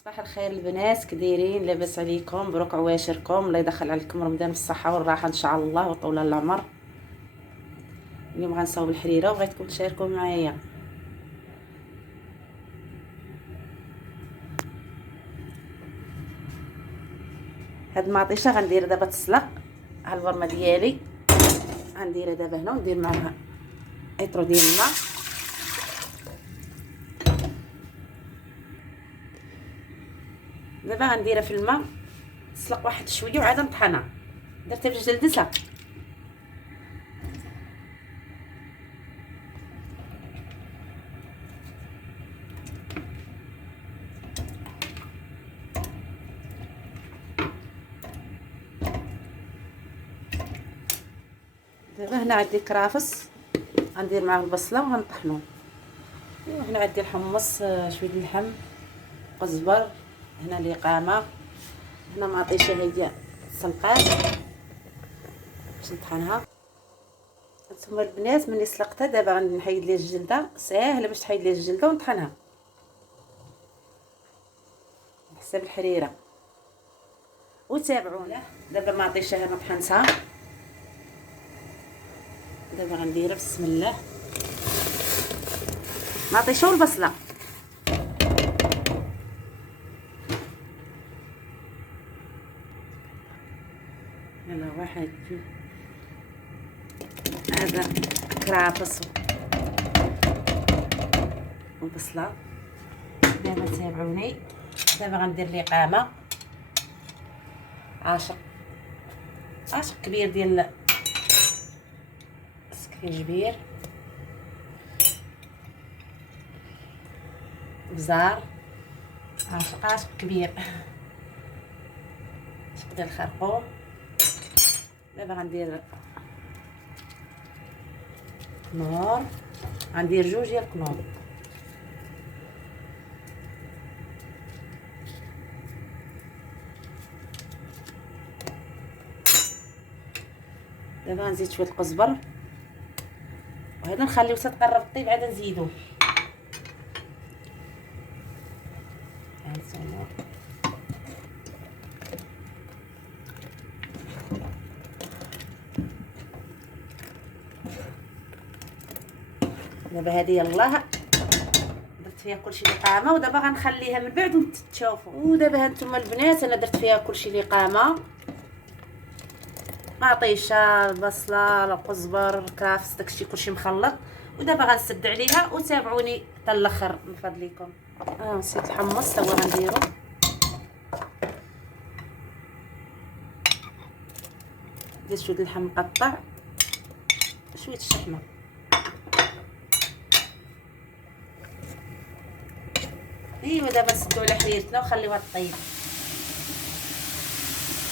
صباح الخير البنات، كديرين؟ لاباس عليكم؟ مبروك عواشركم، الله يدخل عليكم رمضان بالصحه والراحه ان شاء الله وطول العمر. اليوم غنصاوب الحريره وبغيتكم تشاركوا معايا. هاد المطيشه غندير دابا تسلق على البرمه ديالي، غنديرها دابا هنا وندير معاها ايطرو ديال الماء. دابا غنديرها في الماء تسلق واحد شويه وعاد نطحنها. درتها في جلدتها. دابا هنا عندي كرافس غندير معاه البصله وغنطحنو. وهنا عندي الحمص، شويه اللحم، قزبر، هنا لقامه، هنا مطيشه هي سلقات باش نطحنها. هانتوما البنات ملي سلقتها دابا غنحيد ليها الجلده، ساهله باش تحيد ليها الجلده ونطحنها حسب الحريره. وتابعونا. دابا مطيشه انا طحنتها، دابا غنديرها بسم الله مطيشه والبصله. يلا واحد جوج، هذا كرافس والبصله. دابا تابعوني. دابا غندير لقامه، عاشق كبير ديال السكرينجبير، بزار، عاشق كبير، عاشق ديال الخرقوم. دابا غندير كنور، غندير جوج ديال الكنور. دابا غنزيد شويه القزبر، وهذا نخليو حتى تقرب طيب عاد نزيدو. دابا هذه يلاه درت فيها كلشي لقامه، ودابا غنخليها من بعد تشوفوا. ودابا هانتوما البنات انا درت فيها كلشي لقامه، مطيشه، البصله، القزبر، الكرافس، داكشي كلشي مخلط. ودابا غنسد عليها وتابعوني حتى الاخر من فضلكم. نسيت الحمص تا هو غنديرو. درت شويه اللحم مقطع، شويه الشحمه. ايوا دابا نسدو على حريرتنا وخليوها طيب.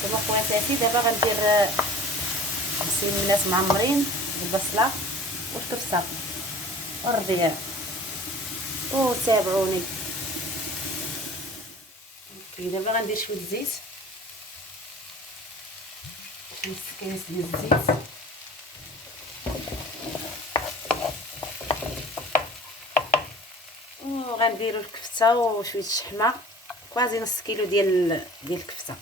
دابا خواتاتي دابا غندير خمسين الناس معمرين بالبصله والكبسه والربيع. وتابعوني. دابا غندير شويه زيت، نص كاس ديال الزيت، وغنديروا الكفته وشويه الشحمه، كوازي نص كيلو ديال الكفته.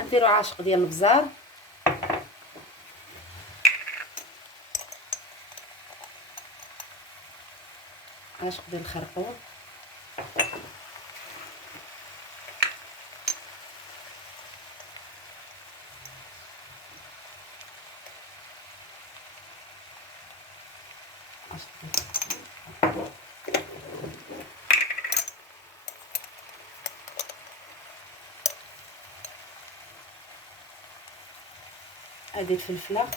نديروا عاشق ديال البزار، عاشق ديال الخرقوم، هذه الفلفله،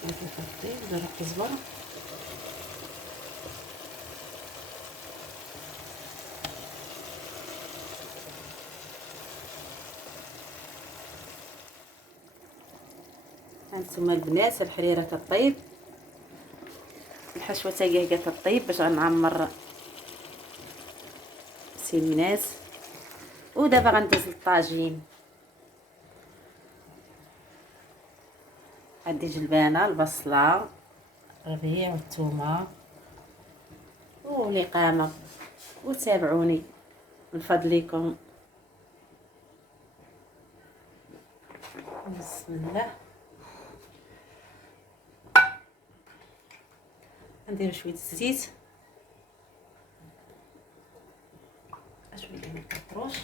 شويه الفلفل ودار القزبر، هانتوما البنات الحريره كطيب. الحشوه تا هي كتطيب باش غنعمر سيمنات. ودابا غندوز للطاجين. عندي جلبانه، البصله، الربيع والثومه والقامه. وتابعوني من فضلكم. بسم الله. ندير شويه الزيت، شويه ديال البطروش،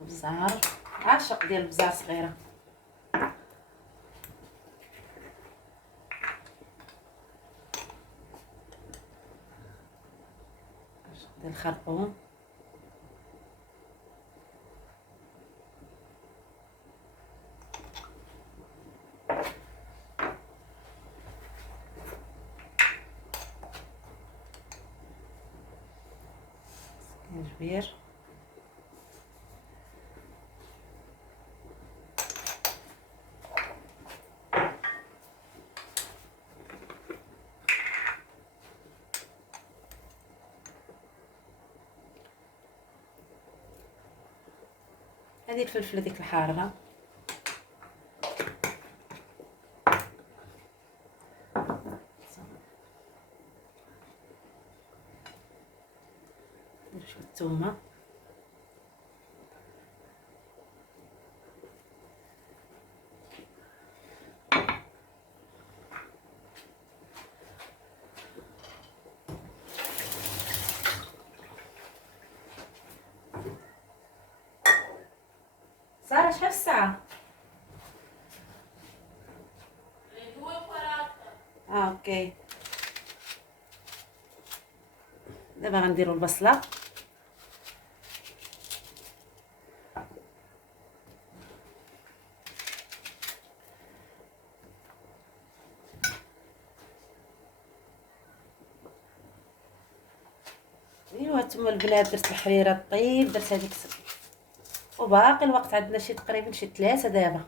بزار، عاشق ديال البزار صغيره، عاشق ديال الخرقوم. كبير. هذه الفلفله ديك الحاره، شويه الثومه، ساره شحال الساعه؟ اوكي. دابا غنديرو البصله، ايوا نتوما البنات درت الحريره طيب، درت هذيك وباقي الوقت عندنا شي تقريبا شي 3 دابا.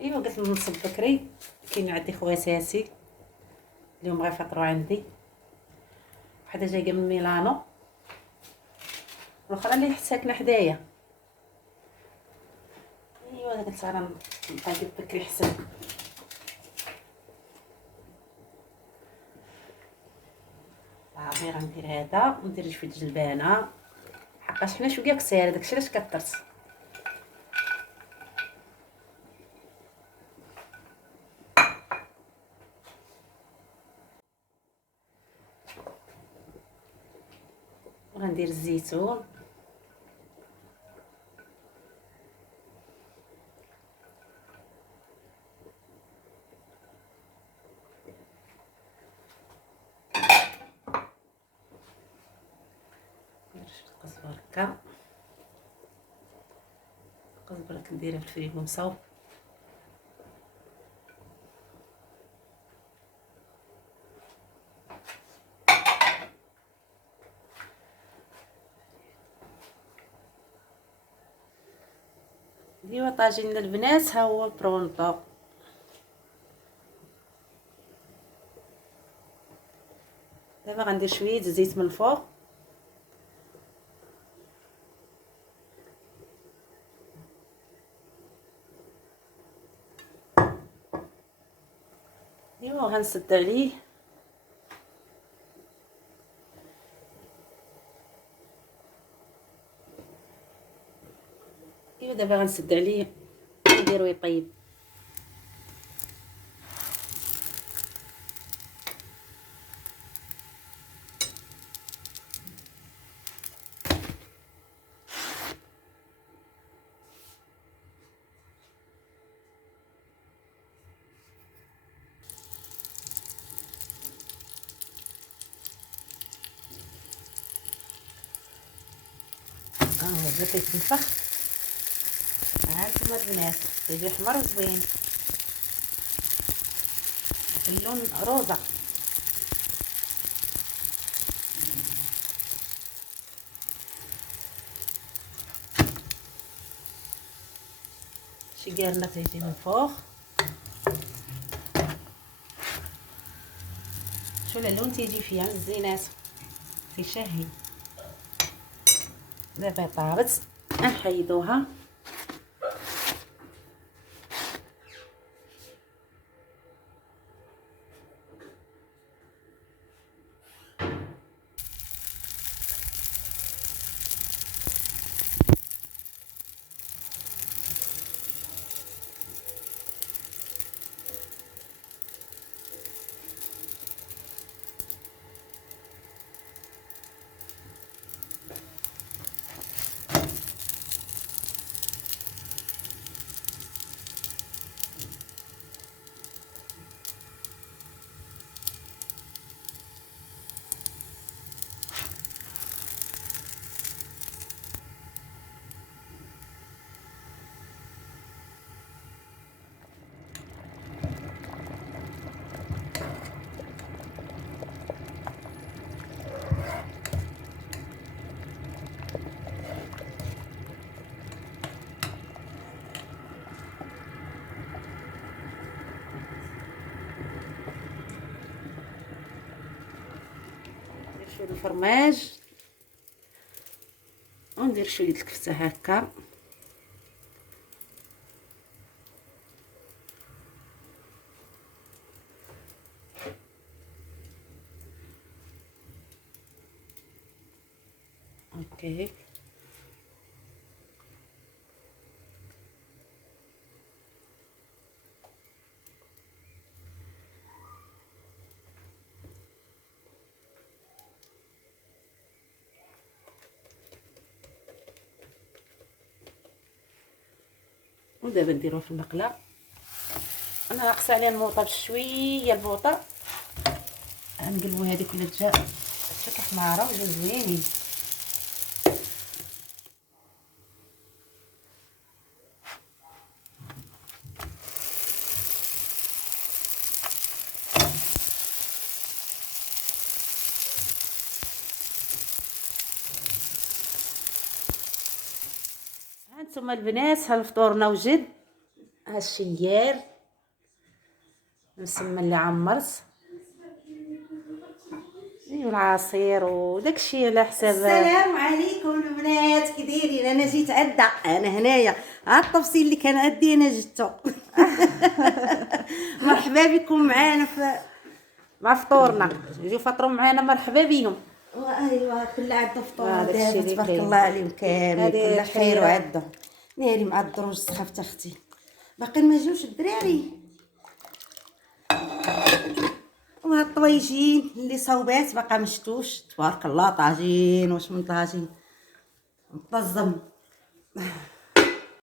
ايوا قلت نصب بكري، كاين عندي خواتاتي اليوم غيفطروا عندي، وحده جايه من ميلانو والاخرى اللي ساكنه حدايا. ايوا قلت انا نبقى ندير بكري حسن. صافي غندير هذا وندير شويه جلبانه، حقاش حنا شويه كثار داكشي علاش كثرت. وغندير الزيتون، القزبر هكا، القزبره كنديرها في الفريغو مصوب. ايوا طاجين البنات ها هو برونطو. دابا غندير شويه زيت من الفوق، ايوا غنسد عليه. ايوا دابا غنسد عليه نديرو يطيب. هو بدا كيتنفخ، هانتوما البنات يجي حمر زوين اللون روزه. ديالنا تيجي من فوق. شو اللون تيجي فيها الزينات تيشهي. دابا طابت نحيدوها. شويه الفرماج وندير شويه الكفته هكا. اوكي ودابا نديروه في المقله. انا ناقصه عليها الموطه بشويه البوطه. غنقلبوا هذيك ولا جا حتى حماره وجا زوينين. هانتوما البنات، ها الفطورنا وجد. ها الشيار مسمى اللي عمرت، والعصير وداكشي على حساب. السلام عليكم البنات، كي دايرين؟ انا جيت عدا، انا هنايا. ها التفصيل اللي كان عندي انا جبتو. مرحبا بكم معانا مع فطورنا. يجيو فطروا معانا، مرحبا بهم. ايوا كل عندنا فطور داكشي دابا اللي تبارك كاين. الله عليهم كامل، هذه كل خير الحيرة. وعده. ناري مع الدروج سخافت اختي، باقي ما جاوش الدراري. وها الطويجين اللي صوبات باقا ما شتوش، تبارك الله طاجين واش من طاجين منتظم.